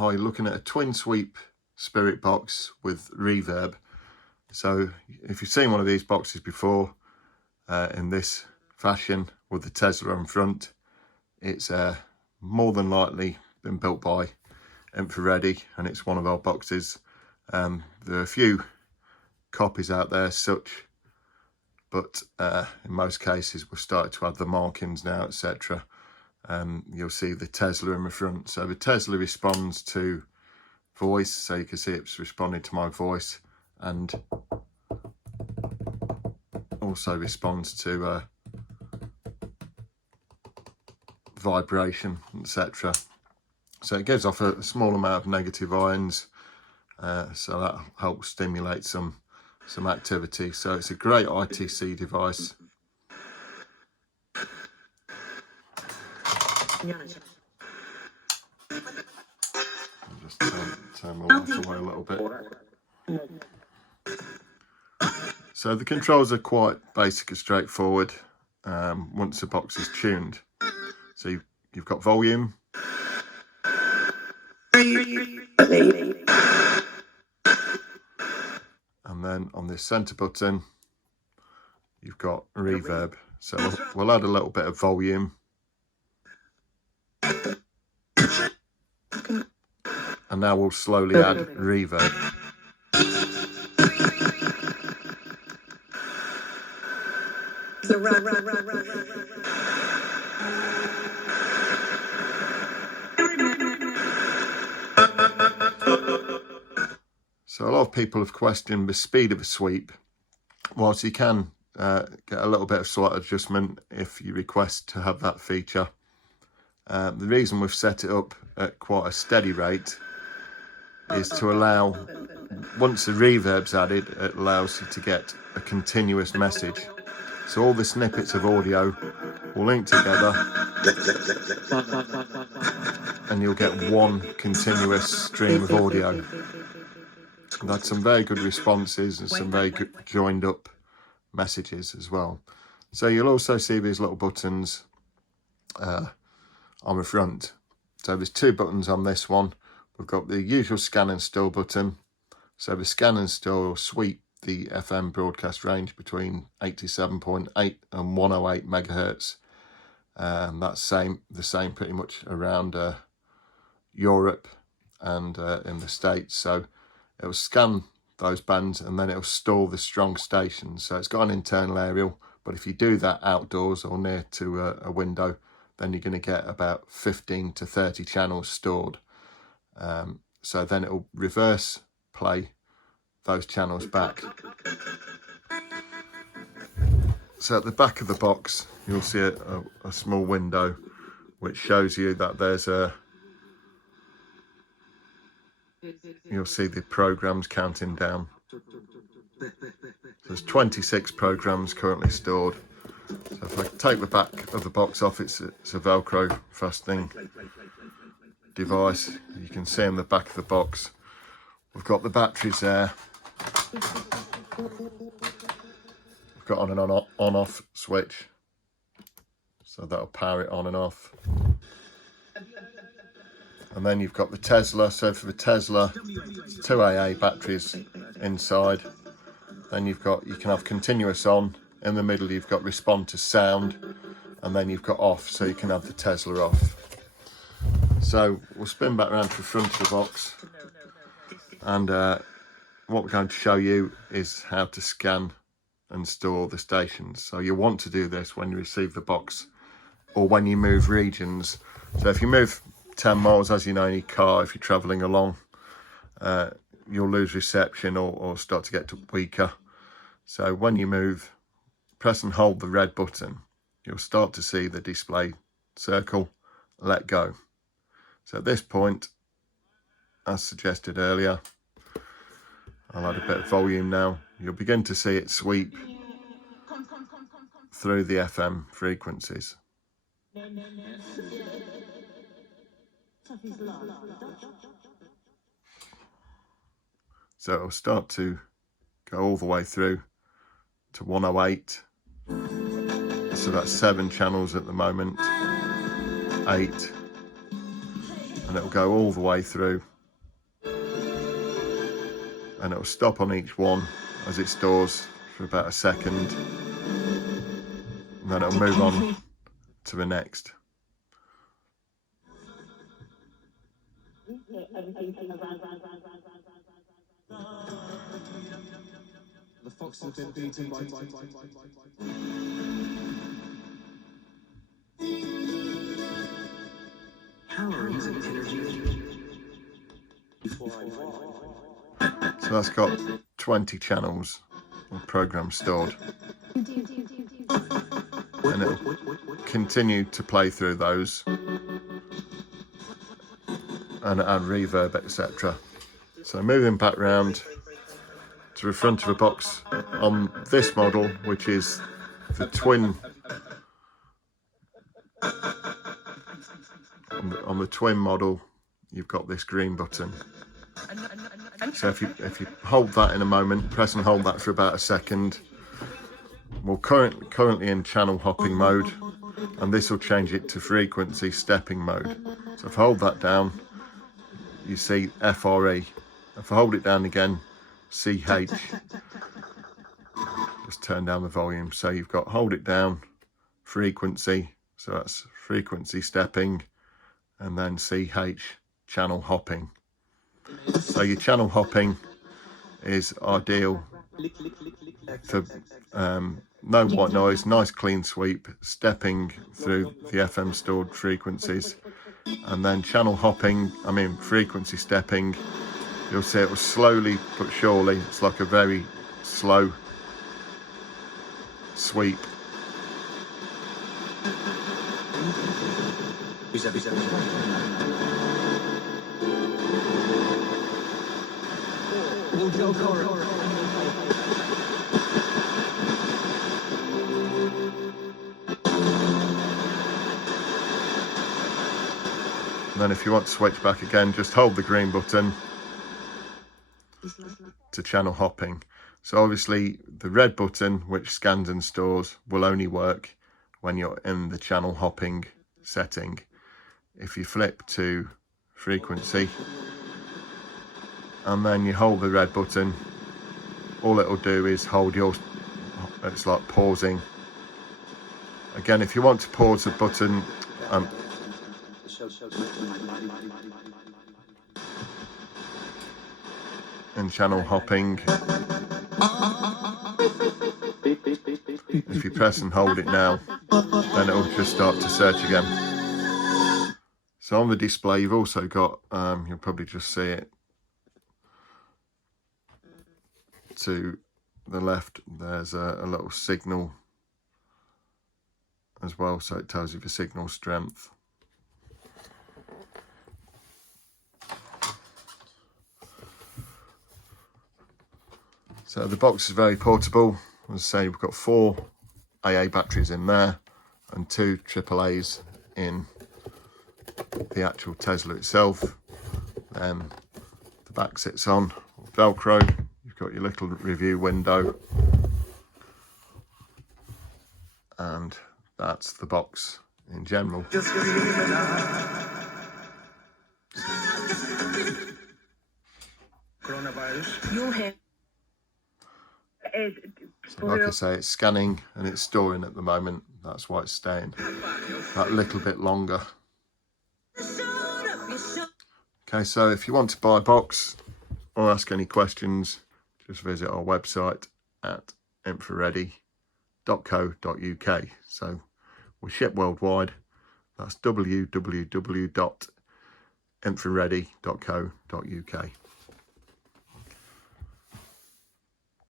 Hi, looking at a twin sweep spirit box with reverb. So if you've seen one of these boxes before in this fashion with the Tesla on front, it's more than likely been built by Infraready, and it's one of our boxes. There are a few copies out there such, but in most cases we've started to add the markings now, etc. You'll see the Tesla in the front. So the Tesla responds to voice, so you can see it's responding to my voice, and also responds to vibration, etc. So it gives off a small amount of negative ions, so that helps stimulate some activity. So it's a great ITC device. I'll just turn my light away a little bit. So the controls are quite basic and straightforward once the box is tuned. So you've got volume, and then on this center button you've got reverb. So we'll add a little bit of volume, and now we'll slowly add reverb. So a lot of people have questioned the speed of a sweep. Whilst you can get a little bit of slight adjustment if you request to have that feature, the reason we've set it up at quite a steady rate is to allow, once the reverb's added, it allows you to get a continuous message. So all the snippets of audio will link together and you'll get one continuous stream of audio. I've had some very good responses and some very good joined up messages as well. So you'll also see these little buttons on the front. So there's two buttons on this one. We've got the usual scan and store button. So the scan and store will sweep the FM broadcast range between 87.8 and 108 megahertz. That's the same pretty much around Europe and in the States. So it will scan those bands and then it will store the strong stations. So it's got an internal aerial, but if you do that outdoors or near to a window, then you're going to get about 15 to 30 channels stored. So then it will reverse play those channels back. So at the back of the box you'll see a small window which shows you that there's you'll see the programs counting down. There's 26 programs currently stored. So if I take the back of the box off, it's a Velcro fastening device. You can see in the back of the box we've got the batteries there. We've got on and on off switch, so that'll power it on and off. And then you've got the Tesla. So for the Tesla, it's 2 AA batteries inside. Then you can have continuous on. In the middle you've got respond to sound, and then you've got off, so you can have the Tesla off. So we'll spin back around to the front of the box, and what we're going to show you is how to scan and store the stations. So you want to do this when you receive the box or when you move regions. So if you move 10 miles, as you know, in your car, if you're travelling along, you'll lose reception or start to get weaker. So when you move, press and hold the red button. You'll start to see the display circle, let go. So at this point, as suggested earlier, I'll add a bit of volume now. You'll begin to see it sweep through the FM frequencies. So it'll start to go all the way through to 108. So that's 7 channels at the moment, 8, and it'll go all the way through, and it'll stop on each one as it stores for about a second, and then it'll move on to the next. The fox has been beaten by calories and energy. So that's got 20 channels of programs stored, and it'll continue to play through those and add reverb, etc. So moving back round to the front of the box on this model, which is the twin, on the twin model, you've got this green button. So if you hold that in a moment, press and hold that for about a second, we're currently in channel hopping mode, and this will change it to frequency stepping mode. So if I hold that down, you see FRE. If I hold it down again, CH. Just turn down the volume. So you've got hold it down, frequency, so that's frequency stepping, and then CH, channel hopping. So your channel hopping is ideal for no white noise, nice clean sweep, stepping through the FM stored frequencies. And then channel hopping, frequency stepping, you'll see it will slowly but surely, it's like a very slow sweep. And then if you want to switch back again, just hold the green button to channel hopping. So obviously the red button, which scans and stores, will only work when you're in the channel hopping setting. If you flip to frequency and then you hold the red button, all it'll do is hold your, it's like pausing. Again, if you want to pause the button, in channel hopping, if you press and hold it now, then it'll just start to search again. So on the display you've also got, you'll probably just see it to the left, there's a little signal as well, so it tells you the signal strength. So the box is very portable. As I say, we've got 4 AA batteries in there and 2 AAAs in the actual Tesla itself. The back sits on Velcro. You've got your little review window, and that's the box in general. So like I say, it's scanning and it's storing at the moment. That's why it's staying that little bit longer. Okay, so if you want to buy a box or ask any questions, just visit our website at infraready.co.uk. So we ship worldwide. That's www.infraready.co.uk.